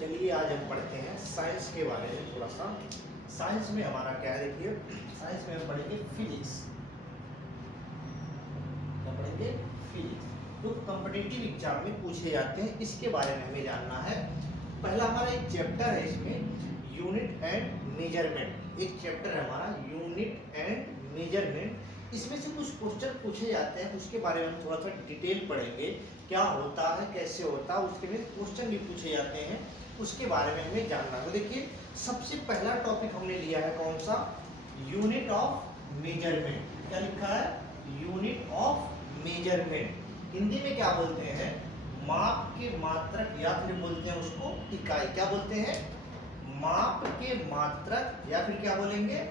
चलिए आज हम पढ़ते हैं साइंस के बारे में थोड़ा सा। साइंस में हमारा क्या है, देखिए साइंस में हम पढ़ेंगे फिजिक्स। क्या पढ़ेंगे? फिजिक्स। तो कॉम्पिटिटिव एग्जाम में पूछे जाते हैं, इसके बारे में हमें जानना है। पहला हमारा एक चैप्टर है इसमें, यूनिट एंड मेजरमेंट। एक चैप्टर है हमारा यूनिट एंड मेजरमेंट। इसमें से कुछ क्वेश्चन पूछे जाते हैं, उसके बारे में हम थोड़ा सा डिटेल पढ़ेंगे, क्या होता है, कैसे होता है, उसके में क्वेश्चन भी पूछे जाते हैं, उसके बारे में हमें जानना है। तो देखिए सबसे पहला टॉपिक हमने लिया है कौन सा? Unit of measurement. क्या लिखा है? Unit of measurement. हिंदी में क्या बोलते हैं? माप के मात्रक, या फिर बोलते हैं उसको इकाई। क्या बोलते हैं? माप के मात्रक, या फिर क्या बोलेंगे?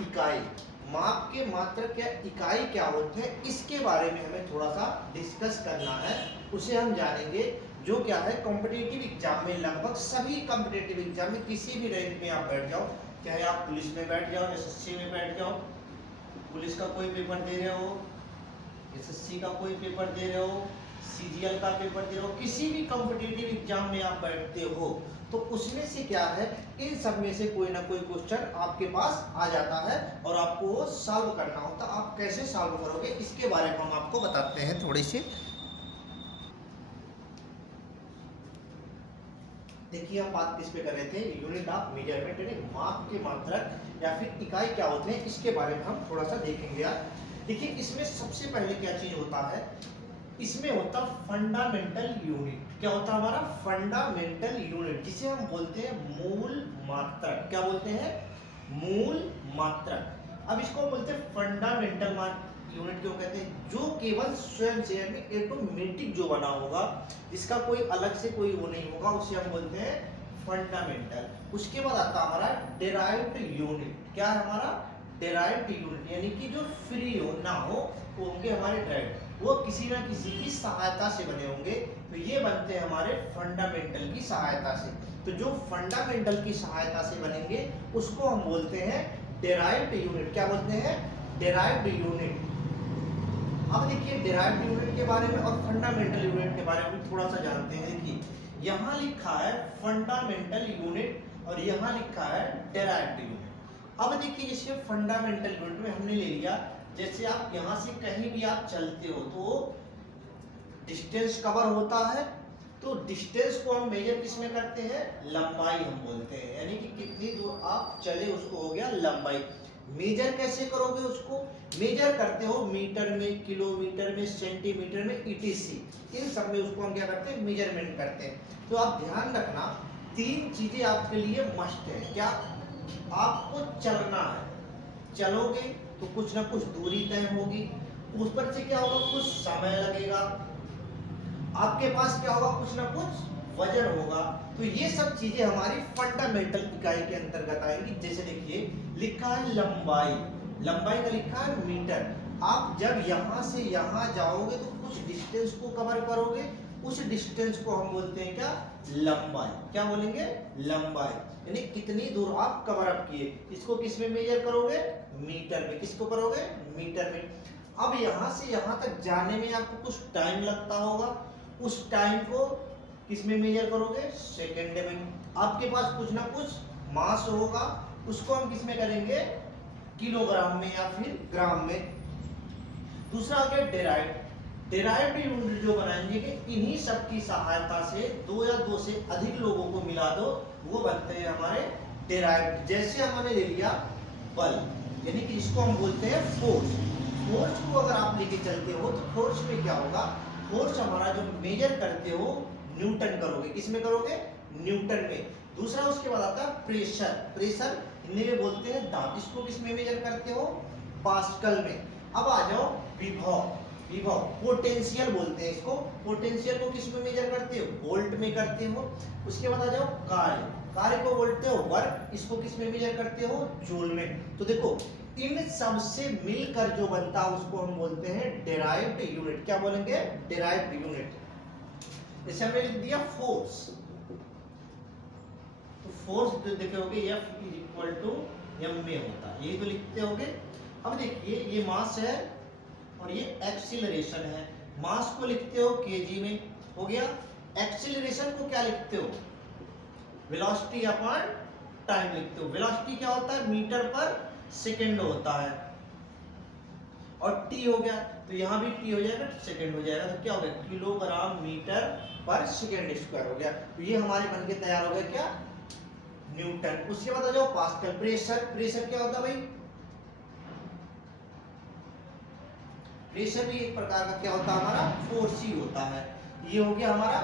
इकाई। माप के मात्रक या इकाई क्या होते हैं, इसके बारे में हमें थोड़ा सा डिस्कस करना है, उसे हम जानेंगे। जो क्या है, कॉम्पिटिटिव एग्जाम में, लगभग सभी कॉम्पिटिटिव एग्जाम में किसी भी रैंक में आप बैठ जाओ, चाहे आप पुलिस में बैठ जाओ, एसएससी में बैठ जाओ, पुलिस का कोई पेपर दे रहे हो, एसएससी का कोई पेपर दे रहे हो, सीजीएल का पेपर दे रहे हो, किसी भी कॉम्पिटिटिव एग्जाम में आप बैठते हो, तो उसमें से क्या है, इन सब में से कोई ना कोई क्वेश्चन आपके पास आ जाता है और आपको वो सॉल्व करना होता है। आप कैसे सॉल्व करोगे, इसके बारे में हम आपको बताते हैं थोड़ी सी। देखिए हम बात किस पे कर रहे थे? यूनिट ऑफ मेजरमेंट, यानी माप के मात्रक या फिर इकाई क्या होते हैं, इसके बारे में हम थोड़ा सा देखेंगे यार। देखिए इसमें सबसे पहले क्या चीज होता है, इसमें होता फंडामेंटल यूनिट। क्या होता है हमारा? फंडामेंटल यूनिट, जिसे हम बोलते हैं मूल मात्रक। क्या बोलते हैं? मूल मात्रक। अब इसको बोलते हैं फंडामेंटल यूनिट। क्यों कहते हैं? जो केवल स्वयं से, यानी ऑटोमेटिक जो बना होगा, जिसका कोई अलग से कोई वो नहीं होगा, उसे हम बोलते हैं फंडामेंटल। उसके बाद आता हमारा डेराइव्ड यूनिट। क्या है हमारा? डेराइव्ड यूनिट, यानी कि जो फ्री हो ना हो, वो होंगे हमारे डेराइव्ड, वो किसी ना किसी की सहायता से बने होंगे। तो ये बनते हैं हमारे फंडामेंटल की सहायता से। तो जो फंडामेंटल की सहायता से बनेंगे उसको हम बोलते हैं डेराइव्ड यूनिट। क्या बोलते हैं? Derived unit. अब देखिए डेराइव्ड यूनिट के बारे में और फंडामेंटल यूनिट के बारे में थोड़ा सा जानते हैं। देखिए यहाँ लिखा है फंडामेंटल यूनिट और यहाँ लिखा है डेराइव्ड यूनिट। अब देखिए जैसे फंडामेंटल यूनिट में हमने ले लिया, जैसे आप यहाँ से कहीं भी आप चलते हो तो डिस्टेंस कवर होता है, तो डिस्टेंस को हम मेजर किस में करते हैं? लंबाई हम बोलते हैं, यानी कि कितनी दूर आप चले उसको हो गया लंबाई। मेजर कैसे करोगे उसको? मेजर करते हो मीटर में, किलोमीटर में, सेंटीमीटर में, ईटीसी, इन सब में उसको हम क्या करते हैं? मेजरमेंट करते हैं। तो आप ध्यान रखना, तीन चीजें आपके लिए मस्ट है। क्या? आपको चलना है, चलोगे तो कुछ ना कुछ दूरी तय होगी, उस पर से क्या होगा? कुछ समय लगेगा, आपके पास क्या होगा? कुछ ना कुछ वजन होगा। तो ये सब चीजें हमारी फंडामेंटल इकाई के अंतर्गत आएंगी। जैसे देखिए लिखा है लंबाई, लंबाई का लिखा है मीटर। आप जब यहां से यहां जाओगे तो कुछ डिस्टेंस को कवर करोगे, उस डिस्टेंस को हम बोलते हैं क्या? लंबाई। क्या बोलेंगे? लंबाई, यानी कितनी दूर आप कवर अप किए। इसको किस में मेजर करोगे? मीटर में। किसको करोगे? मीटर में। अब यहां से यहां तक जाने में आपको कुछ टाइम लगता होगा, उस टाइम को किस में मेजर करोगे? सेकंड में। आपके पास कुछ ना कुछ मास होगा, उसको हम किस में करेंगे? किलोग्राम में या फिर ग्राम में। दूसरा आ गया डेराइव्ड। डेराइव्ड यूनिट जो बनाएंगे कि इन्हीं सब की सहायता से दो या दो से अधिक लोगों को मिला दो, वो बनते हैं हमारे डेराइव्ड। जैसे हमने ले लिया बल, यानी कि इसको हम बोलते हैं फोर्स। फोर्स को अगर आप लेके चलते हो तो फोर्स में क्या होगा? फोर्स हमारा जो मेजर करते हो न्यूटन करोगे। किस में करोगे? न्यूटन में। दूसरा उसके बाद आता है प्रेशर। प्रेशर हिंदी में बोलते हैं दाब, इसको किस में मेजर करते हो? पास्कल में। अब आ जाओ विभव। विभव पोटेंशियल बोलते हैं इसको। पोटेंशियल को किस में मेजर करते हो? वोल्ट में करते हो। उसके बाद आ जाओ कार्य। कार्य को बोलते हो वर्क, इसको किस में मेजर करते हो? जूल में। तो देखो इन सब से मिलकर जो बनता है उसको हम बोलते हैं डेराइव्ड यूनिट। क्या बोलेंगे? Derived unit. जैसे हमने लिख दिया फोर्स, तो फोर्स जो देखे होगे F इक्वल टू m में होता है, यही तो लिखते होगे। अब देखिए ये मास है और ये एक्सीलरेशन है। मास को लिखते हो kg में, हो गया। एक्सीलरेशन को क्या लिखते हो? वेलोसिटी अपॉन टाइम लिखते हो। वेलोसिटी क्या होता है, मीटर पर सेकेंड होता है, और टी हो गया तो यहाँ भी टी हो जाएगा, सेकेंड हो जाएगा, तो क्या हो गया, किलोग्राम मीटर पर सेकेंड स्क्वायर हो गया। तो ये हमारे बन के तैयार हो गया क्या, न्यूटन। उसके बाद आ जाओ पास्कल। प्रेशर, प्रेशर क्या होता है भाई, प्रेशर भी एक प्रकार का क्या होता है हमारा, फोर्स ही होता है। ये हो गया हमारा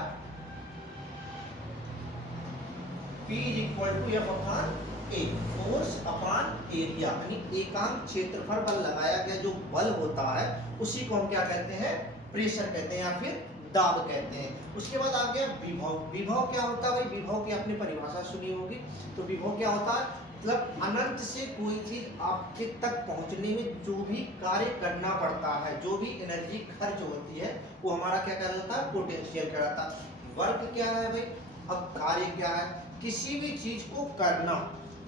P is equal to F upon A, force upon area, यानी एकांक क्षेत्रफल बल लगाया गया जो बल होता है उसी को हम क्या कहते हैं, प्रेशर कहते हैं या फिर दाब कहते हैं। उसके बाद आ गया विभव। विभव क्या होता है भाई, विभव की आपने परिभाषा सुनी होगी। तो विभव क्या होता है, मतलब अनंत से कोई चीज आपके तक पहुंचने में जो भी कार्य करना पड़ता है, जो भी एनर्जी खर्च होती है, वो हमारा क्या कहलाता है, पोटेंशियल कहलाता है। वर्क क्या है भाई, अब कार्य क्या है, किसी भी चीज को करना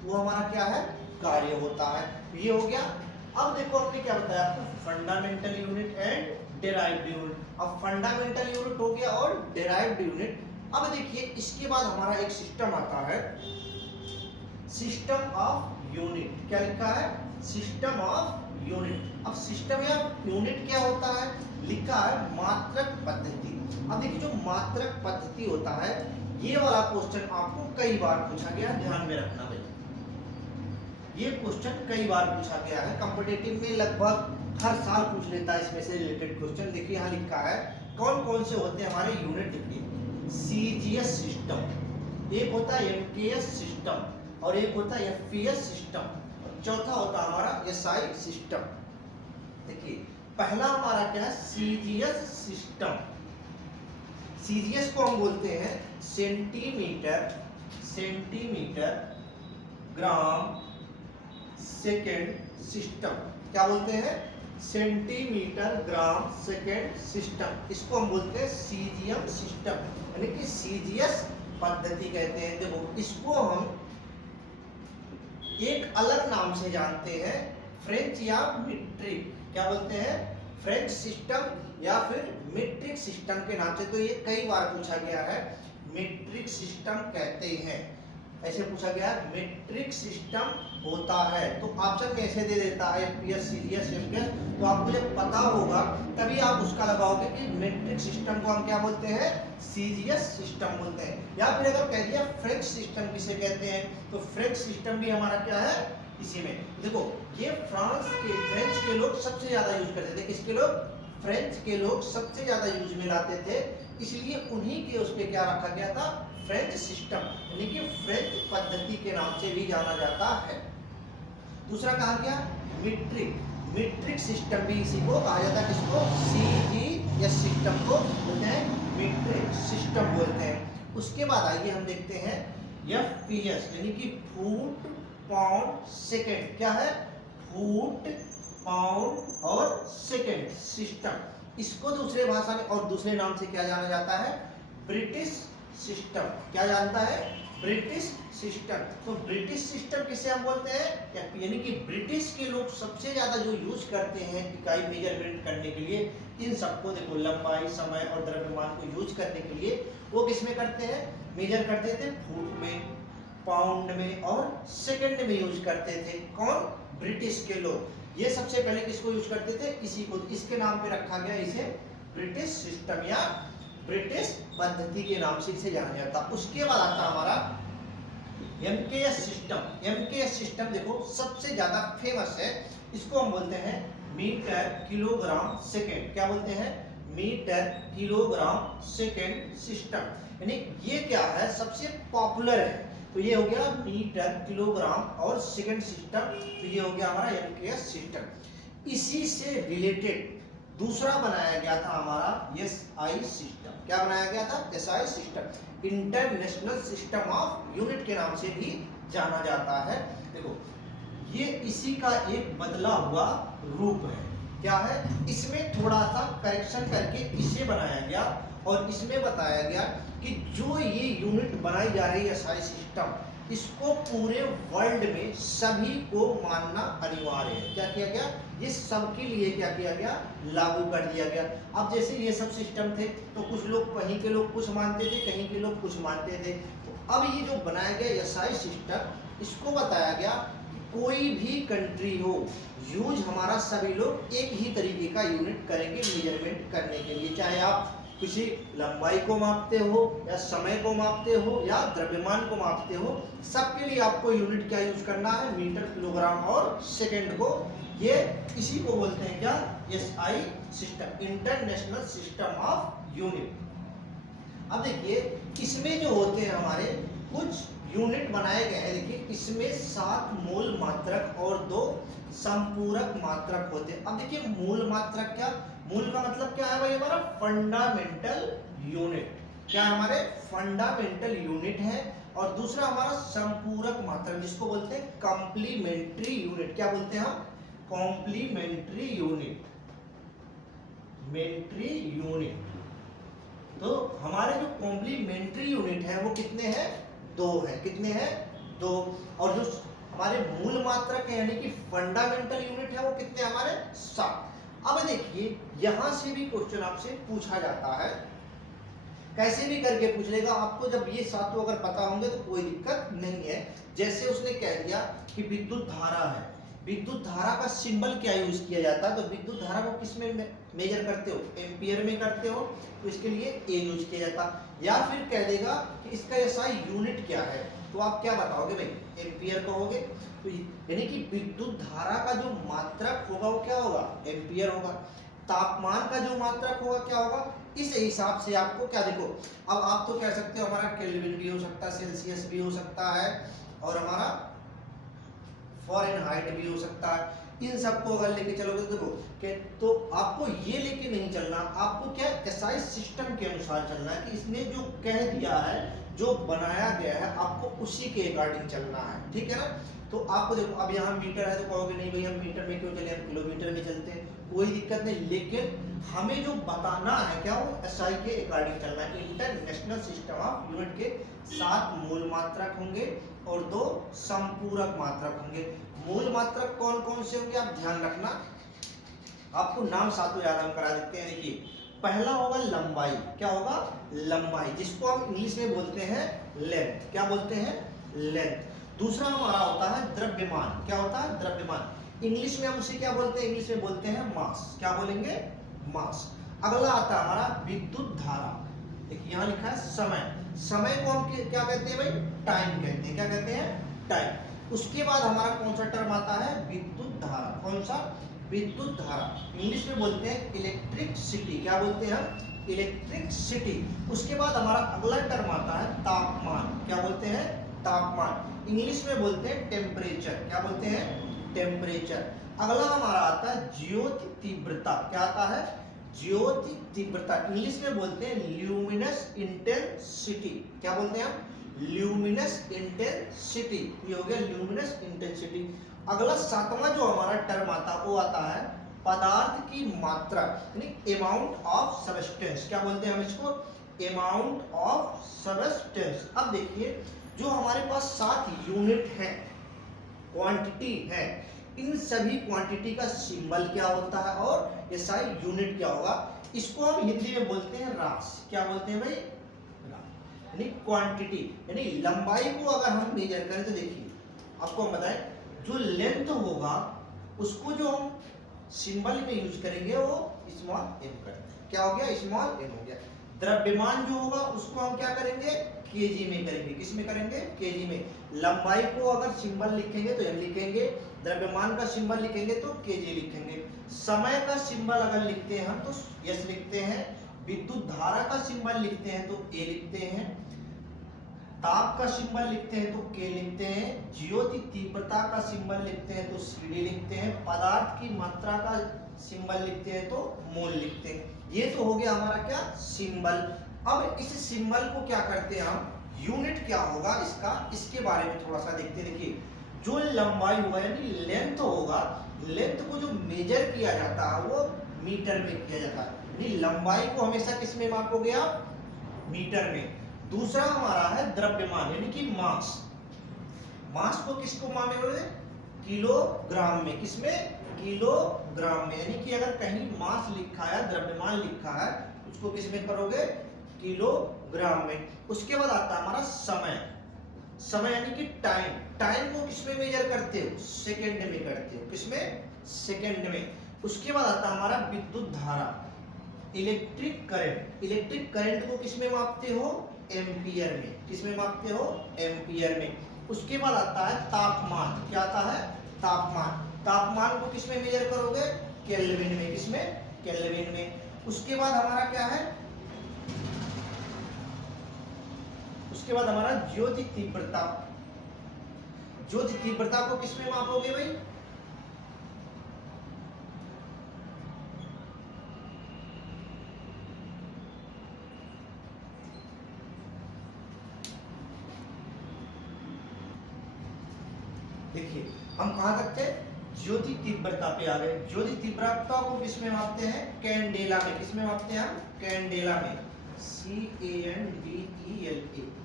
वो हमारा क्या है, कार्य होता है। तो ये हो गया। अब देखो हमने क्या बताया आपको, fundamental unit and derived unit. अब फंडामेंटल यूनिट हो गया और डेराइव्ड यूनिट। अब देखिए इसके बाद हमारा एक सिस्टम आता है, सिस्टम ऑफ यूनिट। क्या लिखा है, सिस्टम ऑफ यूनिट। अब सिस्टम या यूनिट क्या होता है, लिखा है मात्रक पद्धति। अब देखिए जो मात्रक पद्धति होता है, ये वाला क्वेश्चन आपको कई बार पूछा गया, ध्यान में रखना भाई। ये क्वेश्चन कई बार पूछा गया है, कॉम्पिटिटिव में लगभग हर साल पूछ लेता है इसमें से रिलेटेड क्वेश्चन। देखिए यहाँ लिखा है कौन कौन से होते हैं हमारे यूनिट। देखिए सीजीएस सिस्टम, एक होता है एमकेएस सिस्टम, और एक होता है एफपीएस सिस्टम, चौथा होता है हमारा एसआई सिस्टम। देखिए पहला हमारा क्या है, सीजीएस सिस्टम। सीजीएस को हम बोलते हैं centimetre, centimetre gram second system. क्या बोलते हैं, सेंटीमीटर ग्राम सेकेंड सिस्टम। इसको हम बोलते हैं सीजीएम सिस्टम, यानी कि सीजीएस पद्धति कहते हैं। देखो इसको हम एक अलग नाम से जानते हैं, फ्रेंच या मीट्रिक। क्या बोलते हैं, फ्रेंच सिस्टम या फिर मीट्रिक सिस्टम के नाम से। तो ये कई बार पूछा गया है, मीट्रिक सिस्टम कहते हैं, ऐसे पूछा गया है, मीट्रिक सिस्टम होता है। तो ऑप्शन में ऐसे दे देता है एफपीएस, सीजीएस, एफपीएस, तो आपको जब पता होगा तभी आप उसका लगाओगे कि मीट्रिक सिस्टम को हम क्या बोलते हैं, सीजीएस सिस्टम बोलते हैं। या फिर अगर कह दिया फ्रेंच सिस्टम किसे कहते हैं, तो फ्रेंच सिस्टम भी हमारा क्या है इसी में। देखो ये फ्रांस के, फ्रेंच के लोग सबसे ज्यादा यूज करते थे, किसके लोग, फ्रेंच के लोग सबसे ज्यादा यूज में लाते थे, इसलिए उन्हीं के उस पे क्या रखा गया था, फ्रेंच सिस्टम, यानी कि फ्रेंच पद्धति के नाम से भी जाना जाता है। दूसरा कहा गया मीट्रिक, मीट्रिक सिस्टम भी इसी को कहा जाता है, किसको, सीजीएस सिस्टम को बोलते हैं मीट्रिक सिस्टम बोलते हैं। उसके बाद आइए हम देखते हैं एफपीएस, यानी कि फुट पाउंड सेकेंड। क्या है, फुट पाउंड और सेकेंड सिस्टम। इसको दूसरे भाषा में और दूसरे नाम से क्या जाना जाता है, ब्रिटिश सिस्टम। क्या जानता है, ब्रिटिश सिस्टम। तो ब्रिटिश सिस्टम किसे हम बोलते हैं, यानी कि ब्रिटिश के लोग सबसे ज्यादा जो यूज करते हैं इकाई मेजरमेंट करने के लिए, इन सबको देखो लंबाई, समय और द्रव्यमान को यूज करने के लिए वो किस में करते हैं, मेजर करते थे, फुट में, पाउंड में और सेकंड में यूज करते थे। कौन, ब्रिटिश के लोग। ये सबसे पहले किसको यूज करते थे, इसी को, इसके नाम पे रखा गया इसे ब्रिटिश सिस्टम या ब्रिटिश पद्धति के नाम से इसे जाना जाता। उसके बाद आता हमारा एमकेएस सिस्टम। एमकेएस सिस्टम देखो सबसे ज्यादा फेमस है, इसको हम बोलते हैं मीटर किलोग्राम सेकेंड। क्या बोलते हैं, मीटर किलोग्राम सेकेंड सिस्टम, यानी ये क्या है, सबसे पॉपुलर है। तो ये हो गया मीटर किलोग्राम और सेकेंड सिस्टम, तो ये हो गया हमारा एमकेएस सिस्टम। इसी से रिलेटेड दूसरा बनाया गया था हमारा एसआई सिस्टम। क्या बनाया गया था, SI system, international system of unit के नाम से भी जाना जाता है। देखो ये इसी का एक बदला हुआ रूप है। क्या है, इसमें थोड़ा सा करेक्शन करके इसे बनाया गया और इसमें बताया गया कि जो ये यूनिट बनाई जा रही है एसआई सिस्टम, इसको पूरे वर्ल्ड में सभी को मानना अनिवार्य है। क्या किया गया, ये सबके लिए क्या किया गया, लागू कर दिया गया। अब जैसे ये सब सिस्टम थे तो कुछ लोग, कहीं के लोग कुछ मानते थे, कहीं के लोग कुछ मानते थे, तो अब ये जो बनाया गया एसआई सिस्टम, इसको बताया गया कोई भी कंट्री हो, यूज हमारा सभी लोग एक ही तरीके का यूनिट करेंगे मेजरमेंट करने के लिए, चाहे आप किसी लंबाई को मापते हो या समय को मापते हो या द्रव्यमान को मापते हो, सबके लिए आपको यूनिट क्या यूज करना है, मीटर, किलोग्राम और सेकंड को। ये इसी को बोलते हैं क्या, SI system, international system of unit. अब देखिए इसमें जो होते हैं हमारे कुछ यूनिट बनाए गए हैं। देखिए इसमें 7 मूल मात्रक और 2 संपूरक मात्रक होते हैं। अब देखिए मूल मात्रक क्या, मूल का मतलब क्या है भाई, हमारा फंडामेंटल यूनिट, क्या हमारे फंडामेंटल यूनिट है। और दूसरा हमारा संपूरक मात्रक, जिसको बोलते हैं कॉम्प्लीमेंट्री यूनिट। क्या बोलते हैं हम, कॉम्प्लीमेंट्री यूनिट, मेंट्री यूनिट। तो हमारे जो कॉम्प्लीमेंट्री यूनिट है वो कितने हैं, 2 हैं। कितने हैं, 2। और जो हमारे मूल मात्रक है यानी कि फंडामेंटल यूनिट है वो कितने हमारे, 7। अब देखिए यहां से भी क्वेश्चन आपसे पूछा जाता है, कैसे भी करके पूछ लेगा आपको। जब ये 7 अगर पता होंगे तो कोई दिक्कत नहीं है। जैसे उसने कह दिया कि विद्युत धारा है, विद्युत धारा का सिंबल क्या यूज किया जाता है, तो विद्युत धारा को किस में मेजर करते हो, एम्पियर में करते हो, तो इसके लिए ए यूज किया जाता। या फिर कह देगा कि इसका एसआई यूनिट क्या है, तो आप क्या बताओगे भाई, एम्पियर कहोगे। तो यानी कि विद्युत धारा का जो मात्रक होगा वो क्या होगा, एम्पियर होगा। तापमान का जो मात्रक होगा क्या होगा, इस हिसाब से आपको क्या, देखो अब आप तो कह सकते हो हमारा केल्विन भी हो सकता है, सेल्सियस भी हो सकता है, और हमारा फ़ारेनहाइट भी हो सकता है। इन सबको अगर लेके चलोगे तो देखो कि तो आपको ये लेके नहीं चलना, आपको क्या एसआई सिस्टम के अनुसार चलना है कि इसने जो कह दिया है, जो बनाया गया है, आपको उसी के अकॉर्डिंग चलना है, ठीक है ना। तो आपको देखो अब यहाँ मीटर है तो कहोगे नहीं भाई हम मीटर में क्यों चले, हम किलोमीटर में चलते हैं, कोई दिक्कत नहीं। लेकिन हमें जो बताना है क्या, वो एसआई के अकॉर्डिंग चलना है। इंटरनेशनल सिस्टम ऑफ यूनिट के 7 मूल मात्रक होंगे और 2 संपूरक मात्रक होंगे। मूल मात्रक कौन कौन से होंगे आप ध्यान रखना, आपको नाम सातों याद हम करा देते हैं। देखिए पहला होगा लंबाई, क्या होगा, लंबाई, जिसको हम इंग्लिश में बोलते हैं लेंथ। क्या बोलते हैं, लेंथ। दूसरा हमारा होता है द्रव्यमान। क्या होता है, द्रव्यमान। इंग्लिश में हम उसे क्या बोलते हैं, इंग्लिश में बोलते हैं मास। क्या बोलेंगे, मास। अगला आता है हमारा विद्युत धारा। देखिए यहाँ लिखा है समय, समय को हम क्या कहते हैं भाई, टाइम कहते हैं। क्या कहते हैं, टाइम। उसके बाद हमारा कौन सा टर्म आता है, विद्युत धारा। कौन सा, विद्युत धारा। इंग्लिश में बोलते हैं इलेक्ट्रिसिटी। क्या बोलते हैं हम, इलेक्ट्रिसिटी। उसके बाद हमारा अगला टर्म आता है तापमान। क्या बोलते हैं, तापमान। इंग्लिश में बोलते हैं टेम्परेचर। क्या बोलते हैं, टेम्परेचर। अगला हमारा आता है ज्योति तीव्रता। क्या आता है, ज्योति तीव्रता। इंग्लिश में बोलते हैं ल्यूमिनस इंटेंसिटी। क्या बोलते हैं हम, ल्यूमिनस इंटेंसिटी। ये हो गया ल्यूमिनस इंटेंसिटी। अगला 7वां जो हमारा टर्म आता है वो आता है पदार्थ की मात्रा, यानी अमाउंट ऑफ सबस्टेंस। क्या बोलते हैं हम इसको, अमाउंट ऑफ सबस्टेंस। अब देखिए जो हमारे पास 7 यूनिट हैं, क्वांटिटी है, इन सभी क्वांटिटी का सिंबल क्या होता है और एसआई यूनिट क्या होगा, इसको हम हिंदी में बोलते हैं रास। क्या बोलते हैं भाई, रास। यानी क्वांटिटी, यानी लंबाई को अगर हम मेजर करें तो देखिए आपको हम बताएं, जो लेंथ होगा उसको जो हम सिंबल में यूज करेंगे वो स्मॉल एम करते हैं। क्या हो गया, स्मॉल एम हो गया। द्रव्यमान जो होगा उसको हम क्या करेंगे, केजी में करेंगे। किस में करेंगे, केजी में। लंबाई को अगर सिंबल लिखेंगे तो एम लिखेंगे, द्रव्यमान का सिंबल लिखेंगे तो केजी लिखेंगे। समय का सिंबल अगर लिखते हैं हम तो एस लिखते हैं, विद्युत धारा का सिंबल लिखते हैं तो ए लिखते हैं, ताप का सिंबल लिखते हैं तो के लिखते हैं, ज्योति तीव्रता का सिंबल लिखते हैं तो सीडी लिखते हैं, पदार्थ की मात्रा का सिंबल लिखते हैं तो मोल लिखते हैं। ये तो हो गया हमारा क्या, सिंबल। अब इस सिंबल को क्या करते हैं हम, यूनिट क्या होगा इसका, इसके बारे में थोड़ा सा देखते हैं। देखिए जो लंबाई होगा यानी लेंथ होगा, लेंथ को जो मेजर किया जाता है वो मीटर में किया जाता है। यानी लंबाई को हमेशा किस में मापोगे आप, मीटर में। दूसरा हमारा है द्रव्यमान यानी कि मास। मास को किसको मापेंगे, किलोग्राम में। किसमें, किलोग्राम में। यानी कि अगर कहीं मास लिखा है, द्रव्यमान लिखा है, उसको किस में करोगे, किलोग्राम में। उसके बाद आता है हमारा समय। समय यानी कि टाइम, टाइम को किसमें मेजर करते हो? सेकंड में करते हो। किसमें? सेकंड में। उसके बाद आता है हमारा विद्युत धारा, इलेक्ट्रिक करंट। इलेक्ट्रिक करंट को किसमें मापते हो? एम्पियर में। किसमें मापते हो? एम्पियर में। उसके बाद आता है तापमान। क्या आता है? तापमान। तापमान को किसमें मेजर करोगे? केल्विन में। किसमें? केल्विन में। उसके बाद हमारा क्या है? उसके बाद हमारा ज्योति तीव्रता। ज्योति तीव्रता को किसमें मापोगे भाई? देखिए हम कहां तक थे? ज्योति तीव्रता पे आ गए। ज्योति तीव्रता को किसमें मापते हैं? कैंडेला में। किसमें मापते हैं हम? कैंडेला में। CANDELA,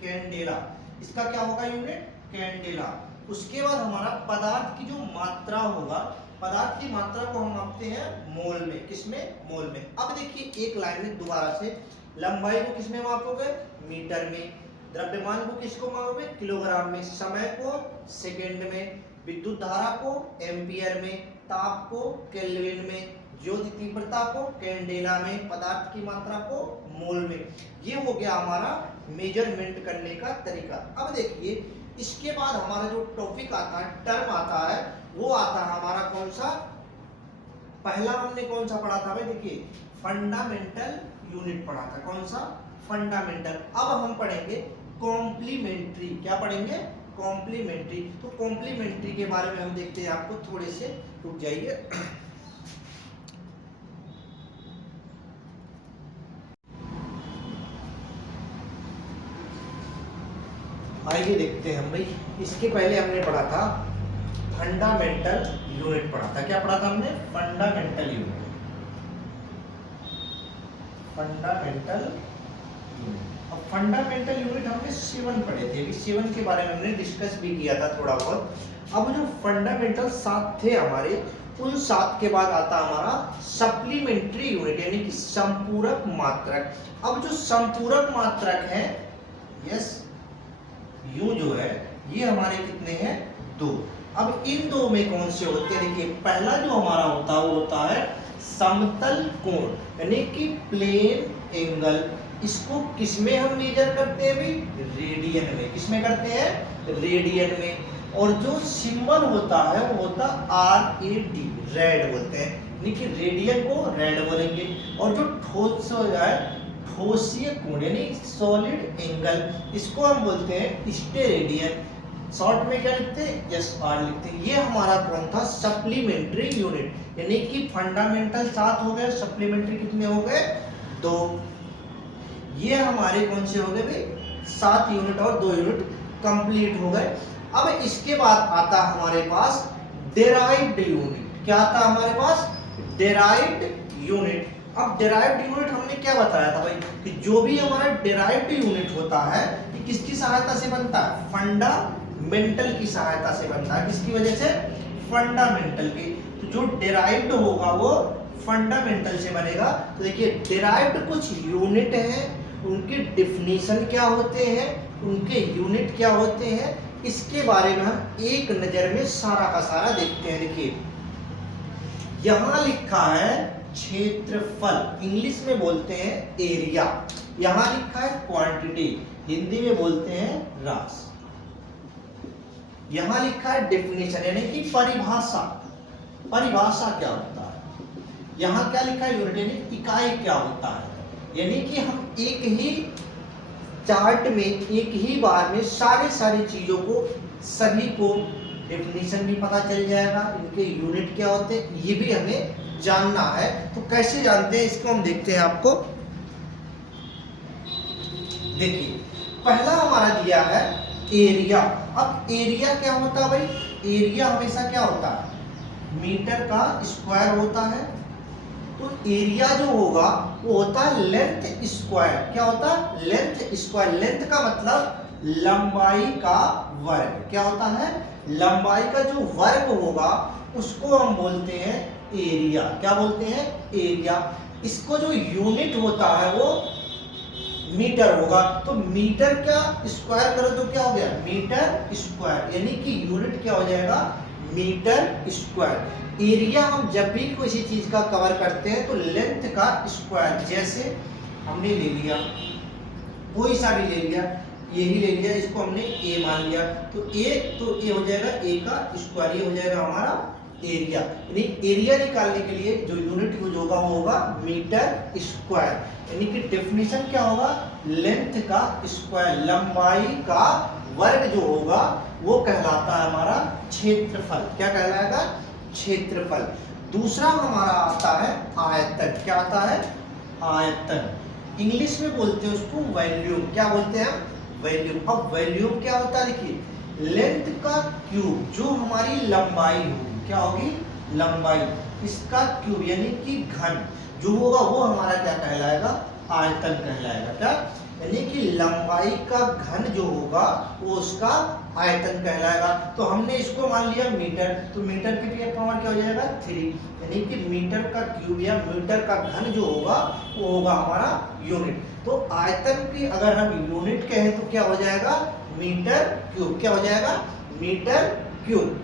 candela. इसका क्या होगा यूनिट? कैंडेला। उसके बाद हमारा पदार्थ की जो मात्रा होगा, पदार्थ की मात्रा को हम मापते हैं मोल में। किसमें? मोल में। अब देखिए एक लाइन में दोबारा से, लंबाई को किसमें मापोगे? मीटर में। द्रव्यमान को किसको मापोगे? किलोग्राम में। समय को सेकंड में। विद्युत धारा को एम्पियर में। ताप को केल्विन में। ज्योति तीव्रता को कैंडेला में। पदार्थ की मात्रा को मोल में। ये हो गया हमारा मेजरमेंट करने का तरीका। अब देखिए इसके बाद हमारा जो टॉपिक आता है, टर्म आता है, वो आता है हमारा कौन सा? पहला हमने कौन सा पढ़ा था भाई? देखिए फंडामेंटल यूनिट पढ़ा था। कौन सा? फंडामेंटल। अब हम पढ़ेंगे कॉम्प्लीमेंट्री। क्या पढ़ेंगे? कॉम्प्लीमेंट्री। तो कॉम्प्लीमेंट्री के बारे में हम देखते हैं। आपको थोड़े से रुक जाइए। आइए देखते हैं हम भाई। इसके पहले हमने पढ़ा था फंडामेंटल यूनिट पढ़ा था। क्या पढ़ा था हमने? Fundamental unit. Fundamental unit. अब फंडामेंटल यूनिट हमने 7 पढ़े थे। अभी 7 के बारे में हमने डिस्कस भी किया था थोड़ा बहुत। अब जो फंडामेंटल 7 थे हमारे, उन 7 के बाद आता हमारा सप्लीमेंट्री यूनिट यानी कि संपूरक मात्रक। अब जो संपूरक मात्रक है, यस, यू जो है, ये हमारे कितने हैं? 2। अब इन दो में कौन से होते हैं? देखिए पहला जो हमारा होता है वो होता है समतल कोण यानी कि प्लेन एंगल। इसको किसमें हम मेजर करते हैं भाई? रेडियन में। किसमें करते हैं? रेडियन में। और जो सिंबल होता है वो होता RAD, रेड बोलते हैं, यानी कि रेडियन को रेड बोलेंगे। और जो ठोस है, ठोसीय कोण यानी सॉलिड एंगल, इसको हम बोलते हैं स्टेरेडियन। शॉर्ट में क्या लिखते हैं? SR लिखते हैं। ये हमारा कौन था? Supplementary unit. यानी कि फंडामेंटल 7 हो गए, सप्लीमेंट्री कितने हो गए? 2। ये हमारे कौन से हो गए भाई? 7 यूनिट और 2 यूनिट कंप्लीट हो गए। अब इसके बाद आता हमारे पास डेराइव्ड यूनिट। क्या आता हमारे पास? Derived unit. अब डेराइव्ड यूनिट हमने क्या बताया था भाई? कि जो भी हमारा डेराइव्ड यूनिट होता है, ये किसकी सहायता से बनता है? फंडामेंटल की सहायता से बनता है। किसकी वजह से? फंडामेंटल की। तो जो डेराइव्ड होगा वो फंडामेंटल से बनेगा। तो देखिए डेराइव्ड कुछ यूनिट हैं, उनके डिफिनीशन क्या होते हैं, उनके यूनिट क्या होते हैं, इसके बारे में हम एक नजर में सारा का सारा देखते हैं। देखिए यहां लिखा है क्षेत्रफल, इंग्लिश में बोलते हैं एरिया। यहां लिखा है क्वांटिटी, हिंदी में बोलते हैं रास। यहां लिखा है डेफिनेशन यानी कि परिभाषा। परिभाषा क्या होता है? यहां क्या लिखा है? यूनिट यानी इकाई क्या होता है। यानी कि हम एक ही चार्ट में एक ही बार में सारी चीजों को, सभी को डेफिनेशन भी पता चल जाएगा, इनके यूनिट क्या होते हैं ये भी हमें जानना है। तो कैसे जानते हैं इसको हम देखते हैं। आपको देखिए पहला हमारा दिया है एरिया। अब एरिया क्या होता है भाई? एरिया हमेशा क्या होता है? मीटर का स्क्वायर होता है। तो एरिया जो होगा वो होता है लेंथ स्क्वायर। क्या होता है? Length square. लेंथ का मतलब लंबाई का वर्ग। क्या होता है? लंबाई का जो वर्ग होगा उसको हम बोलते हैं एरिया। क्या बोलते हैं? एरिया। इसको जो यूनिट होता है वो मीटर होगा। तो मीटर का स्क्वायर करो तो क्या हो गया, मीटर स्क्वायर, यानी कि यूनिट क्या हो जाएगा, मीटर स्क्वायर। एरिया हम जब भी किसी चीज का कवर करते हैं तो लेंथ का स्क्वायर, जैसे हमने ले लिया कोई सा भी ले लिया, ये ही ले लिया, इसको हमने ए मान लिया, तो ए हो जाएगा ए का स्क्वायर, ये हो जाएगा हमारा एरिया। यानी एरिया निकालने के लिए जो यूनिट यूज होगा वो होगा मीटर स्क्वायर। यानी कि डेफिनेशन क्या होगा, लेंथ का स्क्वायर, लंबाई का वर्ग जो होगा वो कहलाता है हमारा क्षेत्रफल। क्या कहलाएगा, क्षेत्रफल। दूसरा हमारा आता है आयतन। क्या आता है, आयतन। इंग्लिश में बोलते हैं उसको वॉल्यूम। क्या बोलते हैं, वॉल्यूम। अब वॉल्यूम क्या होता है, देखिए लेंथ का क्यूब, जो हमारी लंबाई होगी, क्या होगी, लंबाई, इसका क्यूब यानी कि घन जो होगा वो हमारा क्या कहलाएगा, आयतन कहलाएगा। क्या, यानी कि लंबाई का घन जो होगा वो उसका आयतन कहलाएगा। तो हमने इसको मान लिया मीटर, तो मीटर की पावर क्या हो जाएगा, 3, यानी कि मीटर का क्यूब या मीटर का घन जो होगा वो होगा हमारा यूनिट। तो आयतन की अगर हम यूनिट कहें तो क्या हो जाएगा, मीटर क्यूब। क्या हो जाएगा, मीटर क्यूब।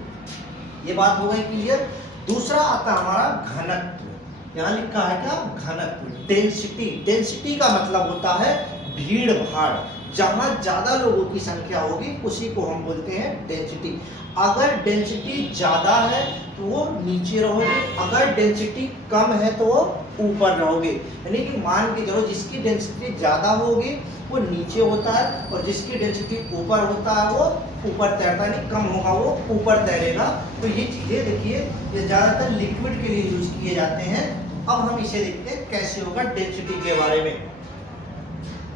ये बात हो गई क्लियर। दूसरा आता है हमारा घनत्व। यहाँ लिखा है क्या, घनत्व, डेंसिटी। डेंसिटी का मतलब होता है भीड़ भाड़, जहां ज्यादा लोगों की संख्या होगी उसी को हम बोलते हैं डेंसिटी। अगर डेंसिटी ज्यादा है तो वो नीचे रहोगे, अगर डेंसिटी कम है तो वो ऊपर रहोगे। यानी कि मान के चलो जिसकी डेंसिटी ज्यादा होगी वो नीचे होता है, और जिसकी डेंसिटी ऊपर होता है वो ऊपर तैरता है, नहीं कम होगा वो ऊपर तैरेगा। तो ये चीजें देखिए ये ज्यादातर लिक्विड के लिए यूज किए जाते हैं। अब हम इसे देखते हैं कैसे होगा डेंसिटी के बारे में।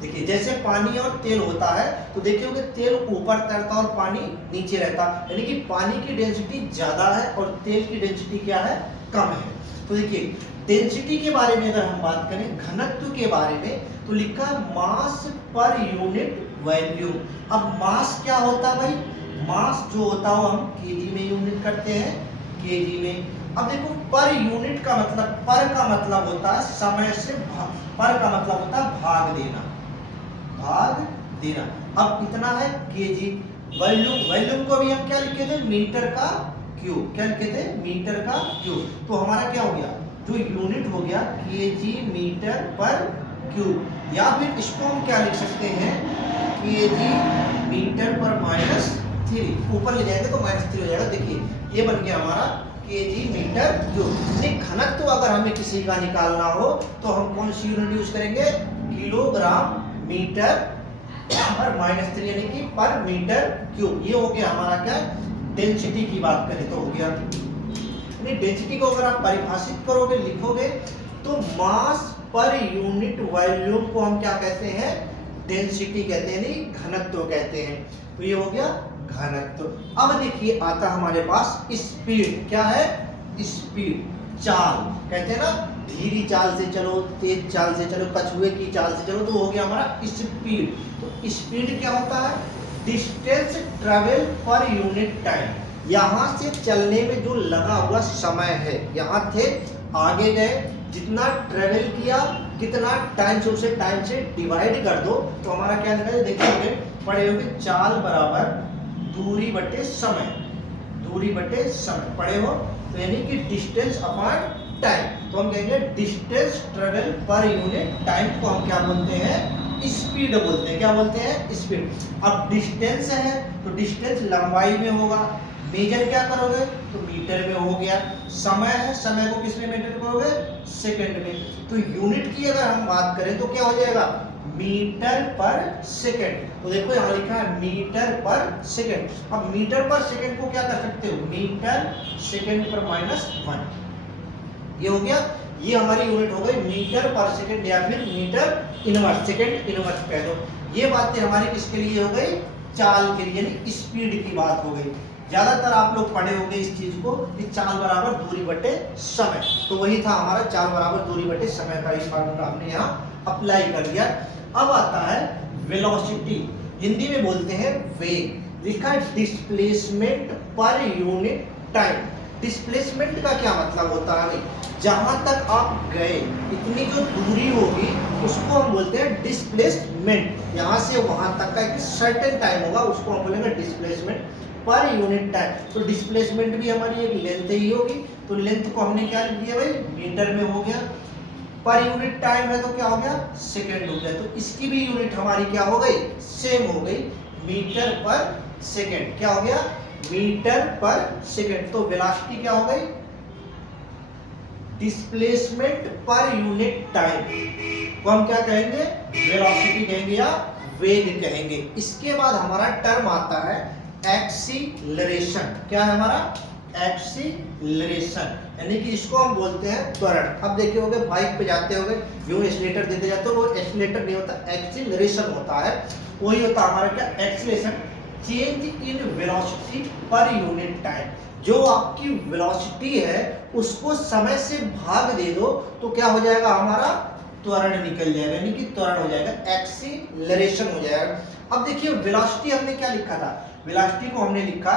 देखिए जैसे पानी और तेल होता है तो देखिए तेल ऊपर तैरता और पानी नीचे रहता, यानी कि पानी की डेंसिटी ज्यादा है और तेल की डेंसिटी क्या है, कम है। तो देखिए डेंसिटी के बारे में अगर हम बात करें, घनत्व के बारे में, तो लिखा है मास पर यूनिट वॉल्यूम। अब मास क्या होता है भाई, मास जो होता है हम केजी में यूनिट करते हैं, केजी में। अब देखो पर यूनिट का मतलब, पर का मतलब होता है समय से पर का मतलब होता है भाग देना, भाग देना। अब इतना है केजी। वॉल्यूम, वॉल्यूम को भी हम क्या लिखे थे, मीटर का क्यूब। क्या लिखे थे, मीटर का क्यूब। तो हमारा क्या हो गया, जो यूनिट हो गया केजी मीटर पर क्यूब, या फिर इसको हम क्या लिख सकते हैं, केजी मीटर पर -3, ऊपर ले जाएंगे तो -3 हो जाएगा। देखिए ये बन गया हमारा केजी मीटर क्यूब। घनत्व अगर हमें किसी का निकालना हो तो हम कौन सी यूनिट यूज करेंगे, किलोग्राम मीटर पर -3, यानी कि पर मीटर क्यूब। ये हो गया हमारा क्या, डेंसिटी की बात करें तो हो गया। डेंसिटी को अगर आप परिभाषित करोगे, लिखोगे, तो मास पर यूनिट वॉल्यूम को हम क्या कहते हैं, डेंसिटी कहते हैं, नहीं घनत्व कहते हैं। तो ये हो गया घनत्व। अब देखिए आता हमारे पास स्पीड। क्या है, स्पीड, चाल। कहते हैं ना धीरी चाल से चलो, तेज चाल से चलो, कछुए की चाल से चलो, तो हो गया हमारा स्पीड। तो स्पीड क्या होता है, distance travel per unit time. यहाँ से चलने में जो लगा हुआ समय है, यहाँ थे आगे गए, जितना ट्रेवल किया, कितना टाइम से उसे टाइम से डिवाइड कर दो तो हमारा क्या निकलेगा, देखिए पढ़े होंगे, चाल बराबर दूरी बटे समय, दूरी बटे समय पढ़े हो। तो यानी कि डिस्टेंस अपॉन टाइम। तो हम कहेंगे distance travel per unit time को हम क्या बोलते हैं, स्पीड बोलते हैं। क्या बोलते हैं, स्पीड। अब डिस्टेंस है तो डिस्टेंस लंबाई में होगा, मेजर क्या करोगे तो मीटर में हो गया। समय है, समय को किस में मेजर करोगे, सेकंड में। तो यूनिट की अगर हम बात करें तो क्या हो जाएगा, मीटर पर सेकंड। तो देखो यहाँ लिखा है मीटर पर सेकंड। अब मीटर पर सेकंड को क्या कर सकते हो, मीटर सेकंड पर -1। ये हो गया, ये हमारी यूनिट हो गई मीटर पर सेकंड या फिर मीटर इनवर्स, सेकंड इनवर्स कह दो। ये बातें हमारी किसके लिए हो गई, चाल के लिए, यानी स्पीड की बात हो गई। ज्यादातर आप लोग पढ़े होंगे इस चीज को कि चाल बराबर दूरी बटे समय। तो वही था हमारा चाल बराबर दूरी बटे समय का, इस फार्मूला हमने यहाँ अप्लाई कर दिया। अब आता है वेलोसिटी, हिंदी में बोलते हैं वेग। लिखा है displacement per unit time. Displacement का क्या मतलब होता है भाई, जहां तक आप गए इतनी जो दूरी होगी उसको हम बोलते हैं डिस्प्लेसमेंट। यहां से वहां तक का एक सर्टेन टाइम होगा, उसको हम बोलेंगे डिस्प्लेसमेंट पर यूनिट टाइम। तो डिस्प्लेसमेंट भी हमारी एक लेंथ ही होगी, तो लेंथ को हमने क्या लिख दिया भाई, मीटर में हो गया। पर यूनिट टाइम है तो क्या हो गया, सेकंड हो गया। तो इसकी भी यूनिट हमारी क्या हो गई, सेम हो गई, मीटर पर सेकंड। क्या हो गया, मीटर पर सेकंड। तो वेलोसिटी क्या हो गई, डिस्प्लेसमेंट पर यूनिट टाइम को हम क्या कहेंगे, वेलोसिटी कहेंगे या वेग कहेंगे। इसके बाद हमारा टर्म आता है एक्सीलरेशन। क्या है हमारा, एक्सीलरेशन, यानी कि इसको हम बोलते हैं त्वरण। अब देखिए होगे बाइक पे जाते होगे, यूं एक्सीलरेटर देते जाते हो, वो एक्सीलरेटर नहीं होता, एक्सीलरेशन होता है। वही होता हमारा क्या, acceleration, change in velocity per unit time. जो आपकी वेलोसिटी है उसको समय से भाग दे दो तो क्या हो जाएगा, हमारा त्वरण निकल जाएगा, यानी कि त्वरण हो जाएगा, एक्सीलरेशन हो जाएगा। अब देखिए वेलोसिटी हमने क्या लिखा था, वेलोसिटी को हमने लिखा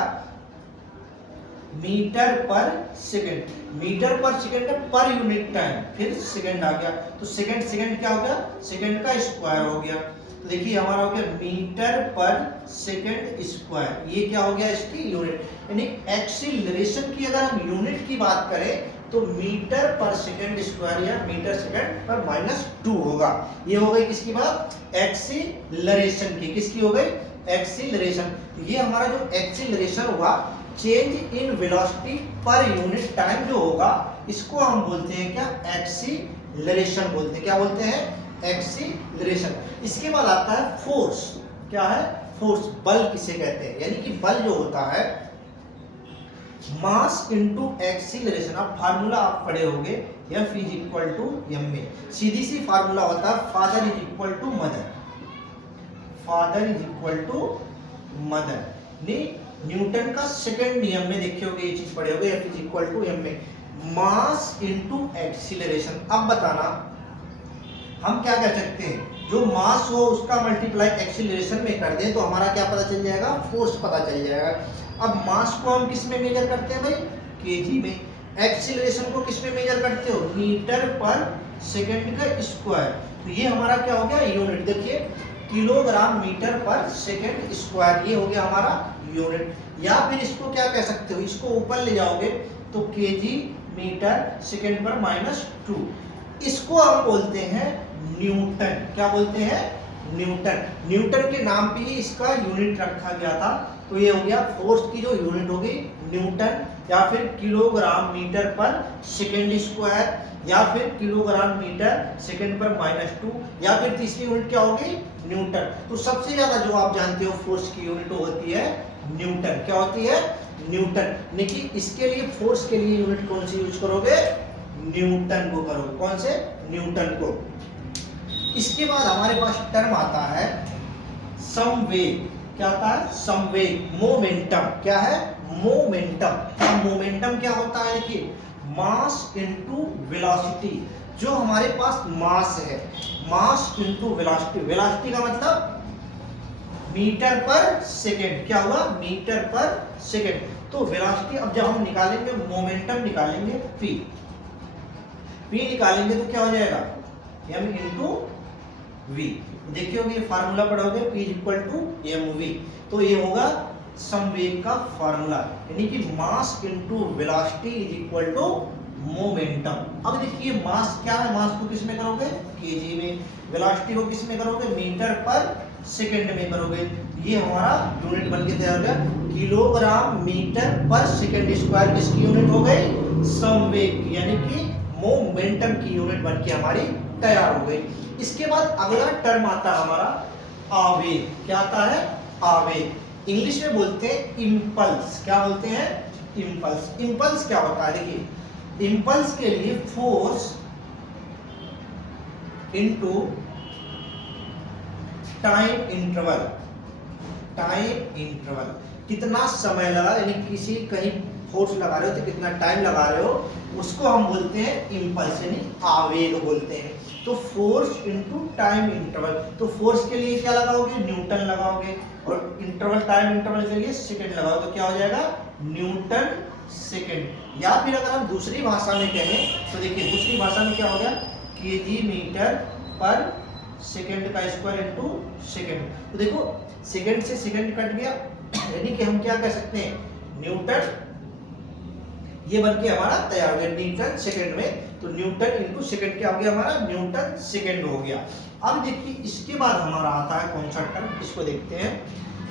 मीटर पर सेकंड। मीटर पर सेकंड है पर यूनिट टाइम, फिर सेकंड आ गया, तो सेकंड सेकंड क्या हो गया, सेकंड का स्क्वायर हो गया। तो देखिए हमारा हो गया मीटर पर सेकंड स्क्वायर, ये क्या हो गया, इसकी यूनिट। यानी एक्सीलरेशन की अगर हम यूनिट की बात करें तो मीटर पर सेकंड स्क्वायर या मीटर सेकंड पर -2 होगा। ये हो गई किसकी बात, एक्सीलरेशन की। किसकी हो गई, एक्सीलरेशन। ये हमारा जो एक्सीलरेशन हुआ, change in velocity per unit time जो होगा, इसको हम बोलते हैं क्या, एक्सीलरेशन बोलते हैं। क्या बोलते हैं, एक्सीलरेशन। इसके बाद आता है फोर्स। क्या है, फोर्स, बल किसे कहते हैं, यानी कि बल जो होता है मास इनटू एक्सीलरेशन। अब फार्मूला आप पढ़े होंगे, F is equal to M में सीधी सी फार्मूला होता है, father is equal to mother, father is equal to mother. Newton का सेकंड नियम में देखे होंगे, ये चीज पढ़े होंगे, F is equal to M में मास इनटू एक्सीलरेशन। अब बताना हम क्या कह सकते हैं, जो मास हो उसका मल्टीप्लाई एक्सीलरेशन में कर दें तो हमारा क्या पता चल जाएगा, फोर्स पता चल जाएगा। अब मास को हम किस में मेजर करते हैं भाई, केजी में। एक्सीलरेशन को किस में मेजर करते हो, मीटर पर सेकंड का स्क्वायर। तो ये हमारा क्या हो गया, यूनिट। देखिए किलोग्राम मीटर पर सेकंड स्क्वायर, ये हो गया हमारा यूनिट। या फिर इसको क्या कह सकते हो, इसको ऊपर ले जाओगे तो केजी मीटर सेकंड पर -2। इसको हम बोलते हैं न्यूटन। क्या बोलते हैं, न्यूटन। न्यूटन के नाम पे ही इसका यूनिट रखा गया था। तो ये हो गया फोर्स की जो यूनिट होगी न्यूटन, या फिर किलोग्राम मीटर पर सेकंड स्क्वायर, या फिर किलोग्राम मीटर सेकंड पर -2, या फिर तीसरी यूनिट क्या होगी, न्यूटन। तो सबसे ज्यादा जो आप जानते हो फोर्स की यूनिट होती है न्यूटन। क्या होती है, न्यूटन। लेकिन इसके लिए फोर्स के लिए यूनिट कौन सी यूज करोगे, न्यूटन को करो। कौन से, न्यूटन को। इसके बाद हमारे पास टर्म आता है संवेग। क्या आता है, संवेग, मोमेंटम। क्या है, मोमेंटम। अब मोमेंटम क्या होता है, देखिए मास इनटू वेलोसिटी। जो हमारे पास मास है, मास इनटू वेलोसिटी। वेलोसिटी का मतलब मीटर पर सेकंड। क्या हुआ, मीटर पर सेकंड। तो वेलोसिटी अब जब हम निकालेंगे, मोमेंटम निकालेंगे, पी निकालेंगे तो क्या हो जाएगा, m इंटू वी। देखिए होगे, ये फार्मूला पढ़ोगे, P is equal to M V. तो ये होगा संवेग का फार्मूला, यानी कि mass into velocity is equal to momentum. अब देखिए मास क्या है, मास को किस में करोगे, केजी में। वेलोसिटी को किस में करोगे, मीटर पर सेकंड में करोगे। ये हमारा यूनिट बन के तैयार हो गया, किलोग्राम मीटर पर सेकंड स्क्वायर। किसकी यूनिट हो गई, संवेग, यानी कि मोमेंटम की यूनिट बन के हमारी तैयार हो गई। इसके बाद अगला टर्म आता है हमारा आवेग। क्या आता है, आवेग। इंग्लिश में बोलते हैं इंपल्स। क्या बोलते हैं, इंपल्स। इंपल्स क्या होता है, देखिए इंपल्स के लिए force into time interval. Time interval, कितना समय लगा, यानी किसी कहीं फोर्स लगा रहे हो तो कितना टाइम लगा रहे हो, उसको हम बोलते हैं इंपल्स, यानी आवेग बोलते हैं। तो फोर्स इनटू टाइम इंटरवल। तो फोर्स के लिए क्या लगाओगे, न्यूटन लगाओगे, और इंटरवल, टाइम इंटरवल के लिए सेकंड लगाओ, तो क्या हो जाएगा, न्यूटन सेकेंड। या फिर अगर हम दूसरी भाषा में कहें तो देखिए दूसरी भाषा में क्या हो गया, केजी मीटर पर सेकेंड का स्क्वायर इनटू सेकेंड। तो देखो सेकेंड से सेकेंड कट गया, यानी कि हम क्या कह सकते हैं, न्यूटन, ये बन के हमारा तैयार हो गया न्यूटन सेकेंड में। तो न्यूटन इनटू सेकेंड क्या हो गया हमारा, न्यूटन सेकेंड हो गया। अब देखिए इसके बाद हमारा आता है कौन सा टर्म, इसको देखते हैं।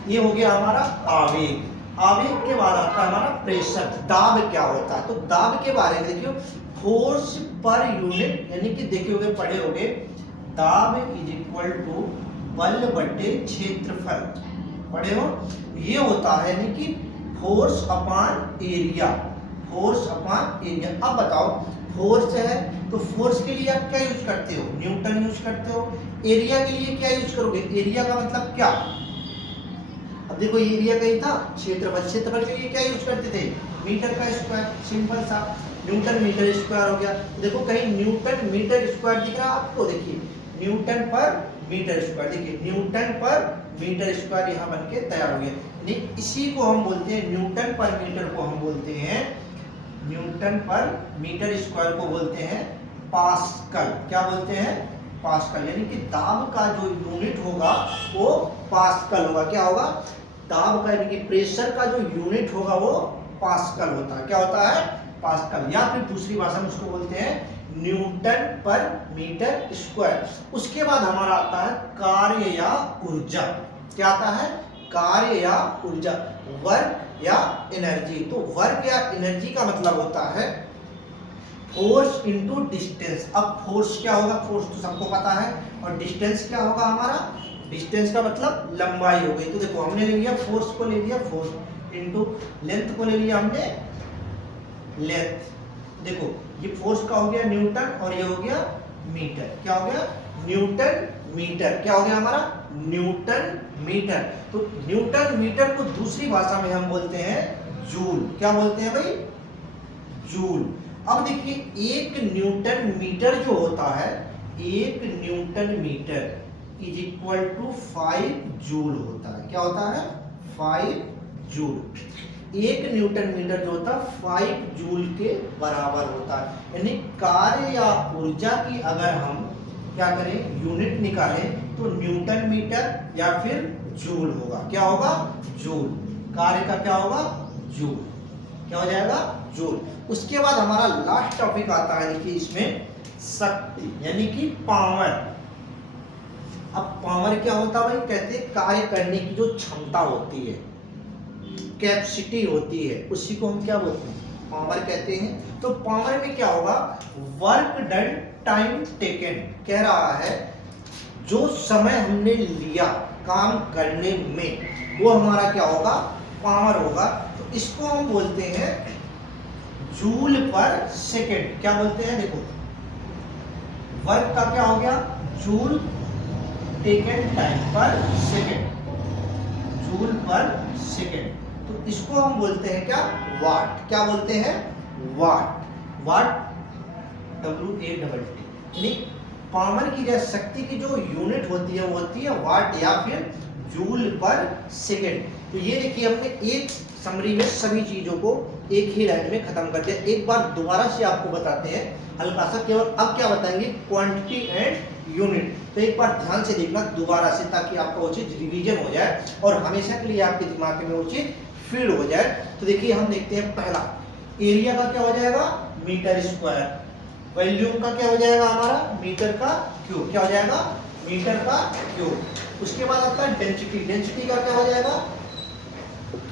ये हो गया हमारा आवेग। आवेग के बाद आता है हमारा प्रेशर। दाब क्या होता है, तो दाब के बारे में देखियो, फोर्स पर यूनिट, यानी कि देखे होगे पढ़े होगे, दाब इज इक्वल टू बल बटे क्षेत्रफल, पढ़े हो। ये होता है यानी कि force upon area, force upon area. अब बताओ फोर्स है तो फोर्स के लिए आप क्या यूज करते हो, न्यूटन यूज करते हो। एरिया के लिए क्या यूज करोगे, एरिया का मतलब क्या, अब देखो एरिया कहीं था, क्षेत्रफल, क्षेत्रफल के लिए क्या यूज करते थे, मीटर का स्क्वायर, सिंपल सा, न्यूटन मीटर स्क्वायर हो गया। तो देखो कहीं न्यूटन मीटर स्क्वायर दिख रहा है आपको, देखिए न्यूटन पर मीटर स्क्वायर, देखिए न्यूटन पर मीटर स्क्वायर यहाँ बन के तैयार हो गया। इसी को हम बोलते हैं, न्यूटन पर मीटर को हम बोलते हैं, न्यूटन पर मीटर स्क्वायर को बोलते हैं पास्कल। क्या बोलते हैं, पास्कल। यानी कि दाब का जो यूनिट होगा वो पास्कल होगा। क्या होगा, दाब का यानी कि प्रेशर का जो यूनिट होगा वो पास्कल होता है। क्या होता है, पास्कल। या फिर दूसरी भाषा में उसको बोलते हैं न्यूटन पर मीटर स्क्वायर। उसके बाद हमारा आता है कार्य या ऊर्जा। क्या आता है, कार्य या ऊर्जा, वर्क या एनर्जी। तो वर्क या एनर्जी का मतलब होता है फोर्स इनटू डिस्टेंस। अब फोर्स क्या होगा, फोर्स तो सबको पता है, और डिस्टेंस क्या होगा हमारा, डिस्टेंस का मतलब लंबाई हो गई। तो देखो हमने ले लिया फोर्स को, ले लिया फोर्स इनटू लेंथ को ले लिया हमने लेंथ। देखो ये फोर्स का हो गया न्यूटन और ये हो गया मीटर। क्या हो गया, न्यूटन मीटर। क्या हो गया हमारा, न्यूटन मीटर। तो न्यूटन मीटर को दूसरी भाषा में हम बोलते हैं जूल। क्या बोलते हैं भाई, जूल। अब देखिए एक न्यूटन मीटर जो होता है, एक Newton meter is equal to 5 joule होता है। क्या होता है, 5 जूल। एक न्यूटन मीटर जो होता है 5 जूल के बराबर होता है। यानी कार्य या ऊर्जा की अगर हम क्या करें, यूनिट निकालें, तो न्यूटन मीटर या फिर जूल होगा। क्या होगा, जूल। कार्य का क्या होगा, जूल। क्या हो जाएगा, जूल। उसके बाद हमारा लास्ट टॉपिक आता है, देखिए इसमें शक्ति यानी कि पावर। अब पावर क्या होता है भाई, कहते हैं कार्य करने की जो क्षमता होती है, कैपेसिटी होती है, उसी को हम क्या बोलते हैं, पावर कहते हैं। तो पावर में क्या होगा, वर्क डन टाइम टेकन। कह रहा है जो समय हमने लिया काम करने में, वो हमारा क्या होगा, पावर होगा। तो इसको हम बोलते हैं जूल पर सेकेंड। क्या बोलते हैं, देखो वर्क का क्या हो गया, जूल टेकन टाइम पर सेकेंड, जूल पर सेकेंड। तो इसको हम बोलते हैं क्या, वाट। क्या बोलते हैं, वाट। वाट WATT। यानी पावर की या शक्ति की जो यूनिट होती है वो होती है वाट या फिर जूल पर सेकेंड। तो ये देखिए हमने एक समरी में सभी चीजों को एक ही लाइन में खत्म कर दिया। एक बार दोबारा से आपको बताते हैं हल्का सा, केवल अब क्या बताएंगे, क्वांटिटी एंड यूनिट। तो एक बार ध्यान से देखना दोबारा से, ताकि आपका वो चीज रिवीजन हो जाए और हमेशा के लिए आपके दिमाग में वो चीज फीड हो जाए। तो देखिए हम देखते हैं पहला, एरिया का क्या हो जाएगा, मीटर स्क्वायर। वॉल्यूम का क्या हो जाएगा हमारा, मीटर का क्यूब। क्या हो जाएगा, मीटर का क्यूब। उसके बाद आता है डेंसिटी। डेंसिटी का क्या हो जाएगा,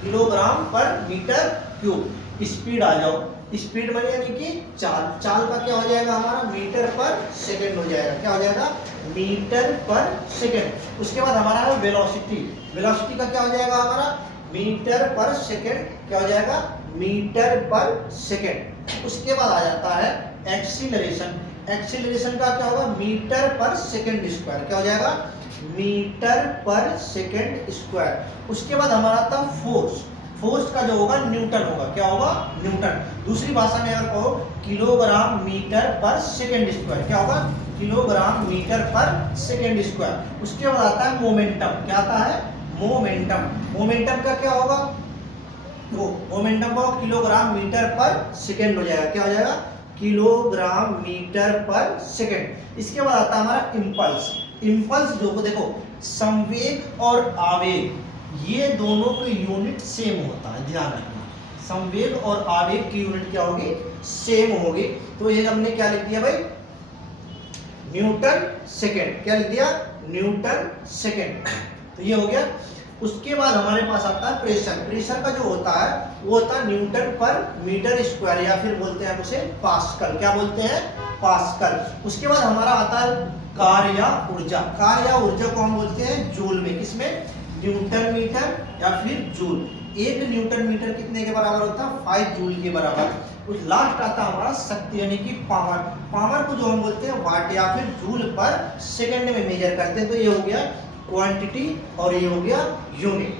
किलोग्राम पर मीटर क्यूब। स्पीड आ जाओ, स्पीड माने यानी कि चाल। चाल का क्या हो जाएगा हमारा, मीटर पर सेकंड हो जाएगा। क्या हो जाएगा, मीटर पर सेकंड। उसके बाद हमारा है वेलोसिटी। वेलोसिटी का क्या हो जाएगा हमारा, मीटर पर सेकंड। क्या हो जाएगा, मीटर पर सेकंड। उसके बाद आ जाता है एक्सीलरेशन। एक्सीलरेशन का क्या होगा, मीटर पर सेकंड स्क्वायर। क्या हो जाएगा, मीटर पर सेकंड स्क्वायर। उसके बाद हमारा आता है फोर्स। फोर्स का जो होगा न्यूटन होगा। क्या होगा, न्यूटन। दूसरी भाषा में अगर कहो, किलोग्राम मीटर पर सेकंड स्क्वायर। क्या होगा, किलोग्राम मीटर पर सेकंड स्क्वायर। उसके बाद आता है मोमेंटम। क्या आता है, मोमेंटम। मोमेंटम का क्या होगा, वो मोमेंटम को किलोग्राम मीटर पर सेकेंड हो जाएगा, क्या हो जाएगा, किलोग्राम मीटर पर सेकेंड। इसके बाद आता है हमारा इम्पल्स। इम्पल्स जो को देखो, संवेग और आवेग ये दोनों की यूनिट सेम होता है, ध्यान रखना। संवेग और आवेग की यूनिट क्या होगी, सेम होगी। तो ये हमने क्या लिख दिया भाई, न्यूटन सेकेंड। क्या लिख दिया, न्यूटन सेकेंड। तो ये हो गया। उसके बाद हमारे पास आता है प्रेशर। प्रेशर का जो होता है वो होता है न्यूटन पर मीटर स्क्वायर, या फिर बोलते हैं उसे पास्कल। क्या बोलते हैं, पास्कल। उसके बाद हमारा आता है कार्य या ऊर्जा। कार्य या ऊर्जा को हम बोलते हैं जूल में, किसमें, न्यूटन मीटर या फिर जूल। एक न्यूटन मीटर कितने के बराबर होता है, 5 जूल के बराबर। कुछ लास्ट आता है हमारा शक्ति यानी कि पावर। पावर को जो हम बोलते हैं वाट या फिर जूल पर सेकंड में मेजर करते हैं। तो ये हो गया क्वांटिटी और ये हो गया यूनिट।